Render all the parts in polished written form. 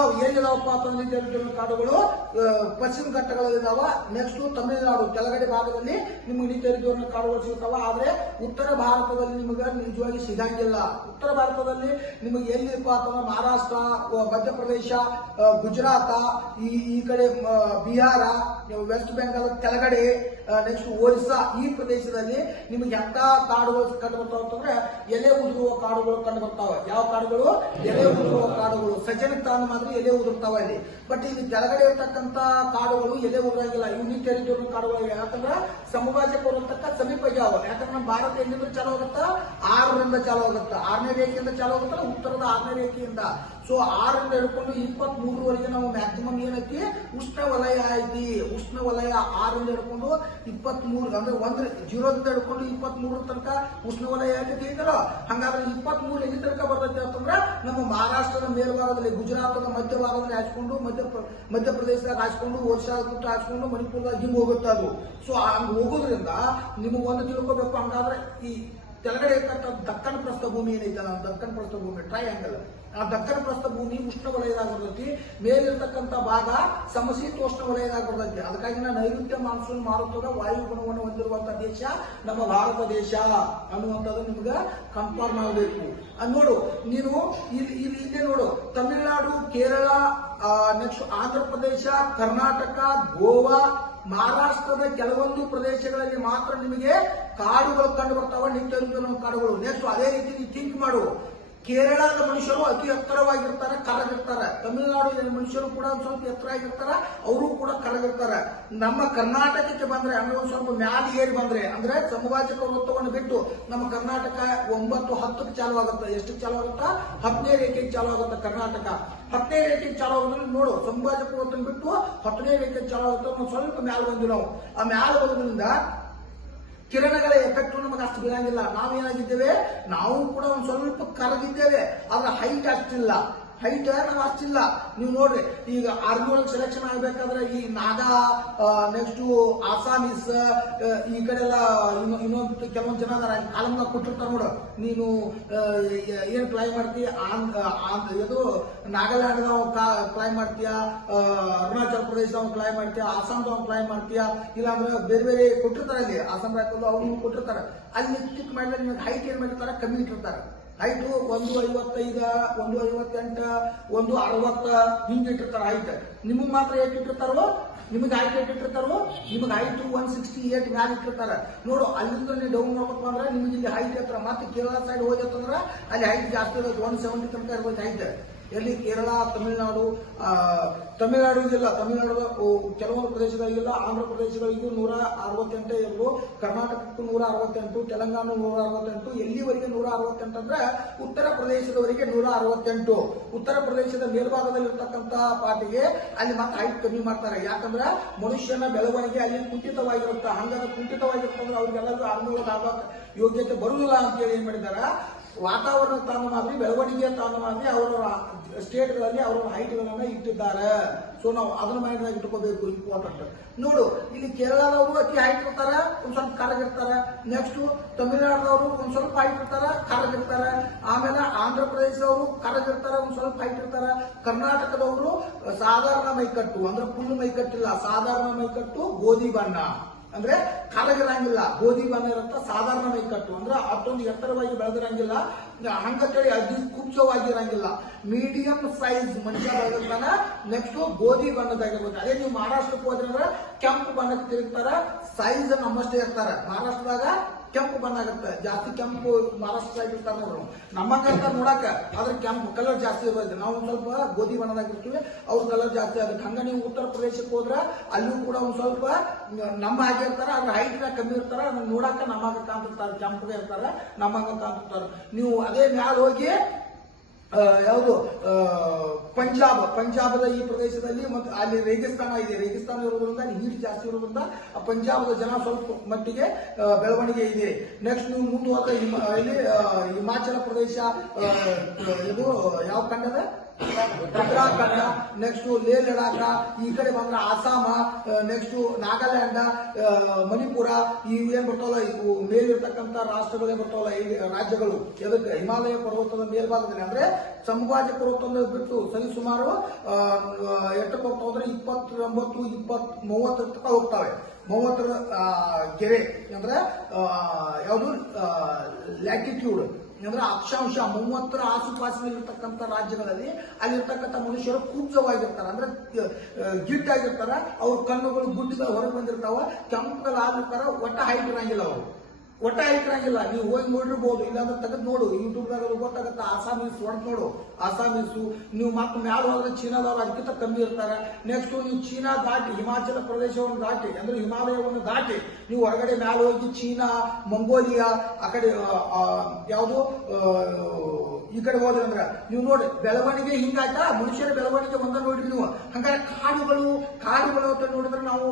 ಏನಿದಾವಪ್ಪ ಅಂತಂದ್ರೆ ಕಾಡುಗಳು ಪಶ್ಚಿಮ ಘಟ್ಟಗಳಲ್ಲಿದಾವ. ನೆಕ್ಸ್ಟ್ ತಮಿಳುನಾಡು ಕೆಳಗಡೆ ಭಾಗದಲ್ಲಿ ನಿಮ್ಗೆ ನಿತ್ಯ ಕಾಡುಗಳು ಸಿಗ್ತಾವ. ಆದ್ರೆ ಉತ್ತರ ಭಾರತದಲ್ಲಿ ನಿಮಗೆ ನಿಜವಾಗಿ ಸಿಗಂಗಿಲ್ಲ. ಉತ್ತರ ಭಾರತದಲ್ಲಿ ನಿಮಗೆ ಎಲ್ಲಿಪ್ಪ ಅಂತಂದ್ರೆ ಮಹಾರಾಷ್ಟ್ರ, ಮಧ್ಯಪ್ರದೇಶ, ಗುಜರಾತ್, ಈ ಕಡೆ ಬಿಹಾರ, ವೆಸ್ಟ್ ಬೆಂಗಾಲ್ ಕೆಳಗಡೆ, ನೆಕ್ಸ್ಟ್ ಒರಿಸ್ಸಾ, ಈ ಪ್ರದೇಶದಲ್ಲಿ ನಿಮಗೆ ಎಂತ ಕಾಡುಗಳು ಕಂಡು ಬರ್ತಾವ ಅಂತಂದ್ರೆ ಎಲೆ ಉದುರುವ ಕಾಡುಗಳು ಕಂಡು ಬರ್ತಾವ. ಯಾವ ಕಾಡುಗಳು? ಎಲೆ ಉದುರುವ ಕಾಡುಗಳು. ಸಜನಿತಾನ ಮಾತ್ರ ಎಲೆ ಉದುರ್ತಾವ ಇಲ್ಲಿ. ಬಟ್ ಇಲ್ಲಿ ಕೆಳಗಡೆ ಇರ್ತಕ್ಕಂತ ಕಾಡುಗಳು ಎಲೆ ಉದುರಂಗಿಲ್ಲ. ಇವು ನಿತ್ಯ ಕಾಡುಗಳು. ಯಾಕಂದ್ರೆ ಸಮಭಾಜಕ ತಕ್ಕ ಸಮೀಪ ಆಗ್ಯಾವ. ಯಾಕಂದ್ರೆ ನಮ್ಮ ಭಾರತ ಎಲ್ಲಿಂದ ಚಾಲು ಆಗುತ್ತಾ? 6ರಿಂದ ಚಾಲು ಆಗುತ್ತಾ. 6ನೇ ರೇಖೆಯಿಂದ ಚಾಲು ಆಗುತ್ತಲ್ಲ, ಉತ್ತರದ 6ನೇ ರೇಖೆಯಿಂದ. ಸೊ 6ರಿಂದ ಹಿಡ್ಕೊಂಡು 23ವರೆಗೆ ನಾವು ಮ್ಯಾಕ್ಸಿಮಮ್ ಏನೈತಿ ಉಷ್ಣ ವಲಯ ಐತಿ. ಉಷ್ಣ ವಲಯ 6ರಿಂದ ಹಿಡ್ಕೊಂಡು 23 ಅಂದ್ರೆ 0ದಿಂದ ಹಿಡ್ಕೊಂಡು 23 ತನಕ ಉಷ್ಣ ವಲಯ ಆಗೈತಿ ಐತಲ್ಲ. ಹಂಗಾದ್ರೆ 23 ಎಲ್ಲಿ ತನಕ ಬರ್ತೈತಿ ಅಂತಂದ್ರೆ ನಮ್ಮ ಮಹಾರಾಷ್ಟ್ರದ ಮೇಲ್ಭಾಗದಲ್ಲಿ, ಗುಜರಾತದ ಮಧ್ಯಭಾಗದಲ್ಲಿ ಹಾಚ್ಕೊಂಡು, ಮಧ್ಯಪ್ರದೇಶದಾಗ ಹಾಚ್ಕೊಂಡು, ಒರಿಸ್ಸಾ ಹಾಚ್ಕೊಂಡು, ಮಣಿಪುರದಾಗ ಹಿಂಗ್ ಹೋಗುತ್ತೆ ಅದು. ಸೊ ಹಂಗ ಹೋಗೋದ್ರಿಂದ ನಿಮಗೆ ಒಂದು ತಿಳ್ಕೋಬೇಕು. ಹಂಗಾದ್ರೆ ಈ ಕೆಳಗಡೆ ಇರ್ತಕ್ಕಂಥ ದಕ್ಕನ್ ಪ್ರಸ್ಥಭೂಮಿ ಏನೈತಲ್ಲ, ದಕ್ಕನ್ ಪ್ರಸ್ಥಭೂಮಿ ಟ್ರಯಾಂಗಲ್, ಆ ದಕ್ಕನ್ ಪ್ರಸ್ಥಭೂಮಿ ಉಷ್ಣ ವಲಯದಾಗ ಬರ್ತೈತಿ. ಮೇಲಿರ್ತಕ್ಕಂಥ ಭಾಗ ಸಮಶೀತೋಷ್ಣ ವಲಯದಾಗ ಬರ್ತೈತಿ. ಅದಕ್ಕಾಗಿ ನೈಋತ್ಯ ಮಾನ್ಸೂನ್ ಮಾರುತದ ವಾಯು ಗುಣವನ್ನು ಹೊಂದಿರುವಂತಹ ದೇಶ ನಮ್ಮ ಭಾರತ ದೇಶ ಅನ್ನುವಂಥದ್ದು ನಿಮ್ಗೆ ಕನ್ಫರ್ಮ್ ಆಗಬೇಕು. ನೋಡು, ನೀನು ಇಲ್ಲೇ ನೋಡು, ತಮಿಳುನಾಡು, ಕೇರಳ, ನೆಕ್ಸ್ಟ್ ಆಂಧ್ರ ಪ್ರದೇಶ, ಕರ್ನಾಟಕ, ಗೋವಾ, ಮಹಾರಾಷ್ಟ್ರದ ಕೆಲವೊಂದು ಪ್ರದೇಶಗಳಲ್ಲಿ ಮಾತ್ರ ನಿಮಗೆ ಕಾಡುಗಳು ಕಂಡು ಬರ್ತಾವ, ನಿತ್ಯ ಕಾಡುಗಳು. ನೆಕ್ಸ್ಟ್ ಅದೇ ರೀತಿ ನೀವು ಥಿಂಕ್ ಮಾಡು. ಕೇರಳದ ಮನುಷ್ಯರು ಅತಿ ಎತ್ತರವಾಗಿರ್ತಾರೆ, ಕರಗಿರ್ತಾರೆ. ತಮಿಳುನಾಡು ಮನುಷ್ಯರು ಕೂಡ ಒಂದು ಸ್ವಲ್ಪ ಎತ್ತರ ಆಗಿರ್ತಾರೆ, ಅವರು ಕೂಡ ಕರಗಿರ್ತಾರೆ. ನಮ್ಮ ಕರ್ನಾಟಕಕ್ಕೆ ಬಂದ್ರೆ ಅಂದ್ರೆ ಒಂದು ಸ್ವಲ್ಪ ಮ್ಯಾಲ ಏರಿ ಬಂದ್ರೆ ಅಂದ್ರೆ ಸಮಭಾಜಕ ವೃತ್ತವನ್ನು ಬಿಟ್ಟು ನಮ್ಮ ಕರ್ನಾಟಕ 9-10ಕ್ಕೆ ಚಾಲು ಆಗುತ್ತೆ. ಎಷ್ಟು ಚಾಲು ಆಗುತ್ತಾ? 10ನೇ ರೇಖೆಗೆ ಚಾಲು ಆಗುತ್ತೆ ಕರ್ನಾಟಕ. 10ನೇ ರೇಖೆಗೆ ಚಾಲು ಆಗೋದ್ರಲ್ಲಿ ನೋಡು, ಸಮಭಾಜಕ ವೃತ್ತವನ್ನು ಬಿಟ್ಟು 10ನೇ ರೇಖೆಗೆ ಚಾಲು ಆಗುತ್ತೆ. ನಾವು ಸ್ವಲ್ಪ ಮ್ಯಾಲ ಬಂದ್ವಿ. ನಾವು ಆ ಮ್ಯಾಲ ಬರೋದ್ರಿಂದ ಕಿರಣಗಳ ಎಫೆಕ್ಟ್ ನಮಗೆ ಅಷ್ಟು ಬೀಳಂಗಿಲ್ಲ. ನಾವೇನಾಗಿದ್ದೇವೆ, ನಾವು ಕೂಡ ಒಂದು ಸ್ವಲ್ಪ ಕರಗಿದ್ದೇವೆ, ಆದ್ರೆ ಹೈಟ್ ಅಷ್ಟಿಲ್ಲ. ಹೈಟ್ ನಾವು ಅಷ್ಟಿಲ್ಲ. ನೀವು ನೋಡ್ರಿ, ಈಗ ಆರ್ಮಿ ಸೆಲೆಕ್ಷನ್ ಆಗ್ಬೇಕಾದ್ರೆ ಈ ನಾಗಾ, ನೆಕ್ಸ್ಟ್ ಆಸಾಮೀಸ್, ಈ ಕಡೆ ಎಲ್ಲ ಇನ್ನೊಂದು ಕೆಲವೊಂದು ಜನ ಕಾಲಂಗ ಕೊಟ್ಟಿರ್ತಾರ ನೋಡು. ನೀನು ಏನ್ ಕ್ಲೈ ಮಾಡ್ತೀಯ, ಇದು ನಾಗಾಲ್ಯಾಂಡ್ ಕ್ಲೈ ಮಾಡ್ತೀಯ, ಅರುಣಾಚಲ ಪ್ರದೇಶದವ್ ಕ್ಲೈ ಮಾಡ್ತೀಯ, ಆಸಾಮ್ದವ್ ಕ್ಲೈ ಮಾಡ್ತೀಯ, ಇಲ್ಲಾಂದ್ರೆ ಬೇರೆ ಬೇರೆ ಕೊಟ್ಟಿರ್ತಾರೆ. ಅಲ್ಲಿ ಆಸಾಮ್ ರಾಜ್ಯದಲ್ಲಿ ಅವ್ರು ಕೊಟ್ಟಿರ್ತಾರೆ. ಅಲ್ಲಿ ಟಿಕ್ ಮಾಡಿದ್ರೆ ನಿಮಗೆ ಹೈಟ್ ಏನ್ ಮಾಡಿರ್ತಾರೆ, ಕಮ್ಮಿ ಇಟ್ಟಿರ್ತಾರೆ. ಹೈಟು 1.55, 1.58, 1.60 ಹಿಂಗೆ ಇಟ್ಟಿರ್ತಾರೆ ಹೈಟ್. ನಿಮಗೆ ಮಾತ್ರ ಏಟ್ ಇಟ್ಟಿರ್ತಾರೋ, ನಿಮಗೆ ಹೈಟ್ ಏಟ್ ಇಟ್ಟಿರ್ತಾರೋ, ನಿಮಗೆ ಹೈಟ್ 168 ಮ್ಯಾಲ ಇಟ್ಟಿರ್ತಾರೆ. ನೋಡು, ಅಲ್ಲಿಂದ ನೀವು ಡೌನ್ ಮಾಡ್ಬೇಕು ಅಂದ್ರೆ ನಿಮಗೆ ಇಲ್ಲಿ ಹೈಟ್ ಇರ್ತಾರೆ. ಮತ್ತೆ ಕೇರಳ ಸೈಡ್ ಹೋದಂದ್ರೆ ಅಲ್ಲಿ ಹೈಟ್ ಜಾಸ್ತಿ ಇರುತ್ತೆ, 170 ತನಕ ಇರ್ಬೋದು ಹೈಟ್. ಎಲ್ಲಿ? ಕೇರಳ, ತಮಿಳುನಾಡು. ತಮಿಳುನಾಡಿಗಿಲ್ಲ, ತಮಿಳುನಾಡು ಕೆಲವೊಂದು ಪ್ರದೇಶಗಳಿಗಿಲ್ಲ. ಆಂಧ್ರ ಪ್ರದೇಶಗಳಿಗೂ 168 ಇರ್ಬೋದು, ಕರ್ನಾಟಕಕ್ಕೂ 168, ತೆಲಂಗಾಣ 168. ಎಲ್ಲಿವರೆಗೆ 168 ಅಂದ್ರೆ ಉತ್ತರ ಪ್ರದೇಶದವರೆಗೆ 168. ಉತ್ತರ ಪ್ರದೇಶದ ಮೇಲ್ಭಾಗದಲ್ಲಿ ಇರ್ತಕ್ಕಂಥ ಪಾರ್ಟಿಗೆ ಅಲ್ಲಿ ಮತ್ತೆ ಹೈಟ್ ಕಮ್ಮಿ ಮಾಡ್ತಾರೆ. ಯಾಕಂದ್ರೆ ಮನುಷ್ಯನ ಬೆಳವಣಿಗೆ ಅಲ್ಲಿ ಕುಂಠಿತವಾಗಿರುತ್ತೆ. ಹಂಗಾದ್ರೆ ಕುಂಠಿತವಾಗಿರ್ತಂದ್ರೆ ಅವ್ರಿಗೆಲ್ಲರೂ ಆರ್ಮಿಗಳಾಗ ಯೋಗ್ಯತೆ ಬರುವುದಿಲ್ಲ ಅಂತೇಳಿ ಏನ್ ಮಾಡಿದಾರ, ವಾತಾವರಣ ತಾಪಮಾನ, ಬೆಳವಣಿಗೆಯ ತಾಪಮಾನ ಅವರ ಸ್ಟೇಟ್ಗಳಲ್ಲಿ ಅವರ ಹೈಟ್ಗಳನ್ನ ಇಟ್ಟಿದ್ದಾರೆ. ಸೊ ನಾವು ಅದನ್ನ ಮೈಂಡ್ನಾಗ ಇಟ್ಕೋಬೇಕು, ಇಂಪಾರ್ಟೆಂಟ್. ನೋಡು, ಇಲ್ಲಿ ಕೇರಳದವರು ಅತಿ ಹೈಟ್ ಇರ್ತಾರೆ, ಒಂದ್ ಸ್ವಲ್ಪ ಕರಗಿರ್ತಾರೆ. ನೆಕ್ಸ್ಟ್ ತಮಿಳುನಾಡದವರು ಒಂದ್ ಸ್ವಲ್ಪ ಹೈಟ್ ಇರ್ತಾರೆ, ಕರಗಿರ್ತಾರೆ. ಆಮೇಲೆ ಆಂಧ್ರ ಪ್ರದೇಶದವರು ಕರಗಿರ್ತಾರೆ, ಒಂದ್ ಸ್ವಲ್ಪ ಹೈಟ್ ಇರ್ತಾರೆ. ಕರ್ನಾಟಕದವರು ಸಾಧಾರಣ ಮೈಕಟ್ಟು ಅಂದ್ರೆ ಫುಲ್ ಮೈಕಟ್ಟಿಲ್ಲ, ಸಾಧಾರಣ ಮೈಕಟ್ಟು, ಗೋಧಿ ಬಣ್ಣ ಅಂದ್ರೆ ಕರಗಿರಂಗಿಲ್ಲ, ಗೋಧಿ ಬಣ್ಣ ಇರುತ್ತ. ಸಾಧಾರಣ ಮೈಕಟ್ಟು ಅಂದ್ರೆ ಅಷ್ಟೊಂದು ಎತ್ತರವಾಗಿ ಬೆಳೆದಿರಂಗಿಲ್ಲ, ಹಂಗಂತೇಳಿ ಅತಿ ಕುಬ್ಜವಾಗಿರಂಗಿಲ್ಲ, ಮೀಡಿಯಂ ಸೈಜ್ ಮನುಷ್ಯ ಬೆಳೆದಿರ್ತಾನ. ನೆಕ್ಸ್ಟ್ ಗೋಧಿ ಬಣ್ಣದಾಗಿರ್ಬೇಕು. ಅದೇ ನೀವು ಮಹಾರಾಷ್ಟ್ರಕ್ಕೆ ಹೋದ್ರೆ ಕೆಂಪು ಬಣ್ಣಕ್ಕೆ ತಿರುಗ್ತಾರ, ಸೈಜ್ ನಮ್ಮಷ್ಟೇ ಇರ್ತಾರೆ. ಮಹಾರಾಷ್ಟ್ರದಾಗ ಕೆಂಪು ಬಣ್ಣ ಆಗುತ್ತೆ, ಜಾಸ್ತಿ ಕೆಂಪು ಮಹಾರಾಷ್ಟ್ರ ಸೈಡ್ ಇರ್ತಾರೆ ನೋಡ್ರು. ನಮ್ಮಂತ ನೋಡಕ ಆದ್ರೆ ಕೆಂಪು ಕಲರ್ ಜಾಸ್ತಿ ಇರೋದು. ನಾವು ಒಂದ್ ಸ್ವಲ್ಪ ಗೋಧಿ ಬಣ್ಣದಾಗಿರ್ತೀವಿ, ಅವ್ರ ಕಲರ್ ಜಾಸ್ತಿ ಆಗುತ್ತೆ. ಹಂಗ ನೀವು ಉತ್ತರ ಪ್ರದೇಶಕ್ಕೆ ಹೋದ್ರೆ ಅಲ್ಲೂ ಕೂಡ ಒಂದ್ ಸ್ವಲ್ಪ ನಮ್ಮ ಹಾಗೆ ಇರ್ತಾರೆ, ಅದ್ರ ಹೈಟ್ ಕಮ್ಮಿ ಇರ್ತಾರ. ನೋಡಾಕ ನಮ್ಮಂಗ ಕಾಣ್ತಿರ್ತಾರೆ, ಕೆಂಪಗೆ ಇರ್ತಾರೆ, ನಮ್ಮಂಗ ಕಾಣ್ತಿರ್ತಾರೆ. ನೀವು ಅದೇ ಮ್ಯಾಲ ಹೋಗಿ ಯಾವುದು ಪಂಜಾಬದ ಈ ಪ್ರದೇಶದಲ್ಲಿ ಮತ್ತೆ ಅಲ್ಲಿ ರೇಗಿಸ್ತಾನ ಇದೆ. ರೇಗಿಸ್ತಾನ ಇರೋದ್ರಿಂದ ಅಲ್ಲಿ ಹೀಟ್ ಜಾಸ್ತಿ ಇರೋದ್ರಿಂದ ಪಂಜಾಬದ ಜನ ಸ್ವಲ್ಪ ಮಟ್ಟಿಗೆ ಬೆಳವಣಿಗೆ ಇದೆ. ನೆಕ್ಸ್ಟ್ ನೀವು ಮುಂದೆ ಹೋದ ಇಲ್ಲಿ ಹಿಮಾಚಲ ಪ್ರದೇಶ, ಇದು ಯಾವ ಖಂಡದ ಉತ್ತರಾಖಂಡ, ನೆಕ್ಸ್ಟ್ ಲೇ ಲಡಾಖ, ಈ ಕಡೆ ಬಂದ್ರೆ ಆಸಾಮ, ನೆಕ್ಸ್ಟ್ ನಾಗಾಲ್ಯಾಂಡ್, ಮಣಿಪುರ, ಇವು ಏನ್ ಬರ್ತಾವಲ್ಲ ಇವು ಮೇಲಿರ್ತಕ್ಕಂಥ ರಾಷ್ಟ್ರಗಳೇ ಬರ್ತಾವಲ್ಲ ಈ ರಾಜ್ಯಗಳು ಎದಕ್ಕೆ ಹಿಮಾಲಯ ಪರ್ವತದ ಮೇಲ್ಭಾಗದಲ್ಲಿ ಅಂದ್ರೆ ಸಂಭಾಜಿ ಪರ್ವತವನ್ನು ಬಿಟ್ಟು ಸರಿಸುಮಾರು ಎಷ್ಟಕ್ಕೆ ಹೋಗ್ತಾವ ಅಂದ್ರೆ 29-30 ತನಕ ಹೋಗ್ತಾವೆ. 30 ಗೆರೆ ಅಂದ್ರೆ ಯಾವುದು ಲ್ಯಾಟಿಟ್ಯೂಡ್ ಅಂದ್ರೆ ಅಕ್ಷಾಂಶ 30 ಆಸುಪಾಸಿನಲ್ಲಿರ್ತಕ್ಕಂಥ ರಾಜ್ಯಗಳಲ್ಲಿ ಅಲ್ಲಿರ್ತಕ್ಕಂಥ ಮನುಷ್ಯರು ಕುಬ್ಜವಾಗಿರ್ತಾರೆ ಅಂದ್ರೆ ಗಿಡ್ಡಾಗಿರ್ತಾರ. ಅವ್ರ ಕಣ್ಣುಗಳು ಗುಡ್ಡಿಗಳು ಹೊರಗೆ ಬಂದಿರ್ತಾವ, ಕೆಂಪುಗಳಾಗಿರ್ತಾರ, ಒಟ್ಟ ಹೈಟ್ ಇರಂಗಿಲ್ಲ ಅವರು, ಒಟ್ಟ ಹೈಟ್ ಇರಂಗಿಲ್ಲ. ನೀವು ಹೋಗಿ ನೋಡಿರ್ಬೋದು, ಇಲ್ಲಾಂದ್ರೆ ತೆಗೆದು ನೋಡು, ಯೂಟ್ಯೂಬ್ನಾಗ ಗೊತ್ತಾಗತ್ತೆ. ಆಸಾಮೀಸ್ ಹೊಡೆದು ನೋಡು, ಆಸಾಮೀಸು. ನೀವು ಮತ್ತೆ ಮ್ಯಾಲ ಹೋದ್ರೆ ಚೀನಾದವ್ರು ಅದಕ್ಕಿಂತ ಕಮ್ಮಿ ಇರ್ತಾರೆ. ನೆಕ್ಸ್ಟ್ ನೀವು ಚೀನಾ ದಾಟಿ ಹಿಮಾಚಲ ಪ್ರದೇಶವನ್ನು ದಾಟಿ ಅಂದ್ರೆ ಹಿಮಾಲಯವನ್ನು ದಾಟಿ ನೀವು ಹೊರಗಡೆ ಮ್ಯಾಲ ಹೋಗಿ ಚೀನಾ, ಮಂಗೋಲಿಯಾ, ಆ ಕಡೆ ಯಾವುದು ಈ ಕಡೆ ಹೋದ್ರೆ ಅಂದ್ರೆ ನೀವು ನೋಡಿ ಬೆಳವಣಿಗೆ ಹಿಂಗಾಯ್ತಾ, ಮನುಷ್ಯರ ಬೆಳವಣಿಗೆ ಒಂದ ನೋಡ್ರಿ ನೀವು. ಹಂಗಾರೆ ಕಾಡುಗಳು ಅಂತ ನೋಡಿದ್ರೆ ನಾವು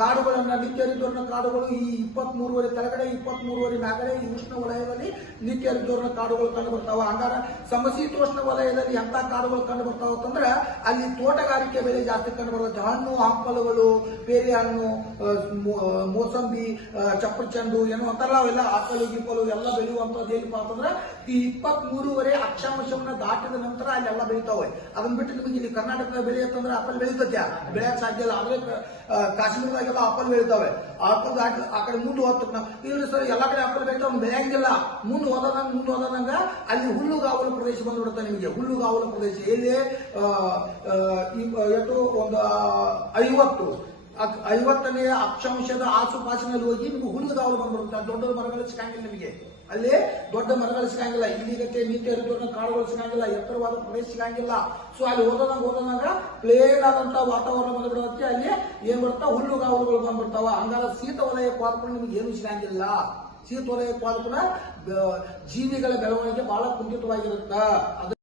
ಕಾಡುಗಳನ್ನ ನಿತ್ಯ ಹರಿದ್ವರ್ಣ ಕಾಡುಗಳು ಈ 23 ಕೆಳಗಡೆ 23 ಮ್ಯಾಗಡೆ ಈ ಉಷ್ಣ ವಲಯದಲ್ಲಿ ನಿತ್ಯ ಹರಿದ್ವರ್ಣ ಕಾಡುಗಳು ಕಂಡು ಬರ್ತಾವ. ಹಂಗಾರ ಸಮಶೀತೋಷ್ಣ ವಲಯದಲ್ಲಿ ಎಂತ ಕಾಡುಗಳು ಕಂಡು ಬರ್ತಾವ ಅಂತಂದ್ರೆ ಅಲ್ಲಿ ತೋಟಗಾರಿಕೆ ಬೆಳೆ ಜಾಸ್ತಿ ಕಂಡು ಬರುತ್ತೆ. ಹಣ್ಣು ಹಂಪಲುಗಳು, ಬೇರೆ ಹಣ್ಣು, ಮೋಸಂಬಿ, ಚಪ್ಪರ ಚೆಂಡು ಏನೋ ಅಂತಾರಲ್ಲ ಅವೆಲ್ಲ ಆಪಲು ಗಿಪ್ಪಲು ಎಲ್ಲ ಬೆಳೆಯುವಂತದ್ದು ಏನಪ್ಪಾ ಅಂತಂದ್ರೆ ಈ 23 ಅಕ್ಷಾಂಶವನ್ನ ದಾಟಿದ ನಂತರ ಅಲ್ಲೆಲ್ಲ ಬೆಳಿತಾವೆ. ಅದನ್ನ ಬಿಟ್ಟು ನಿಮಗೆ ಇಲ್ಲಿ ಕರ್ನಾಟಕದ ಬೆಳೆಯತ್ತಂದ್ರೆ ಆಪಲ್ ಬೆಳೀತತ್ಯಾ ಬೆಳೆಯಕ್ ಸಾಧ್ಯ ಇಲ್ಲ. ಆದ್ರೆ ಕಾಶ್ಮೀರದಾಗೆಲ್ಲ ಆಪಲ್ ಬೆಳಿತಾವೆ. ಆಪಲ್ ದಾಟಿ ಆ ಕಡೆ ಮುಂದೆ ಹೋಗ್ತಕ್ಕ ಇಲ್ಲಿ ಸರ್ ಎಲ್ಲಾ ಕಡೆ ಆಪಲ್ ಬೆಳಿತಾವ, ಬೆಳೆಯಂಗಿಲ್ಲ. ಮುಂದೆ ಹೋದಂಗ ಅಲ್ಲಿ ಹುಲ್ಲುಗಾವಲು ಪ್ರದೇಶ ಬಂದ್ಬಿಡುತ್ತೆ ನಿಮಗೆ. ಹುಲ್ಲುಗಾವಲು ಪ್ರದೇಶ ಎಲ್ಲಿ ಎಷ್ಟು ಒಂದು 50ನೇ ಅಕ್ಷಾಂಶದ ಆಸುಪಾಸಿನಲ್ಲಿ ಹೋಗಿ ನಿಮ್ಗೆ ಹುಲ್ಲುಗಾವಲು ಬಂದ್ಬಿಡುತ್ತೆ. ದೊಡ್ಡ ಮರಗಳು ಸಿಗಂಗಿಲ್ಲ ನಿಮಗೆ, ಅಲ್ಲಿ ದೊಡ್ಡ ಮರಗಳು ಸಿಗಂಗಿಲ್ಲ. ಇಲ್ಲಿಗತ್ತೆ ನಿತ್ಯ ಹರಿದ್ವರ್ಣ ಕಾಡುಗಳು ಸಿಗಂಗಿಲ್ಲ, ಎತ್ತರವಾದ ಪ್ರದೇಶ ಸಿಗಂಗಿಲ್ಲ. ಸೊ ಅಲ್ಲಿ ಹೋದಂಗ ಪ್ಲೇನ್ ಆದಂತ ವಾತಾವರಣ ಬಂದ್ಬಿಡುತ್ತೆ. ಅಲ್ಲಿ ಏನ್ ಬರ್ತಾವ ಹುಲ್ಲುಗಾವಲುಗಳು ಬಂದ್ಬಿಡ್ತಾವ. ಹಂಗಾರ ಶೀತ ವಲಯಕ್ಕೆ ಹೋದ್ಕೊಂಡು ನಿಮ್ಗೆ ಏನು ಸಿಗಂಗಿಲ್ಲ. ಶೀತ ವಲಯಕ್ಕೆ ಹೋದ್ಕೊಂಡು ಜೀವಿಗಳ ಬೆಳವಣಿಗೆ ಬಹಳ ಕುಂಠಿತವಾಗಿರುತ್ತ.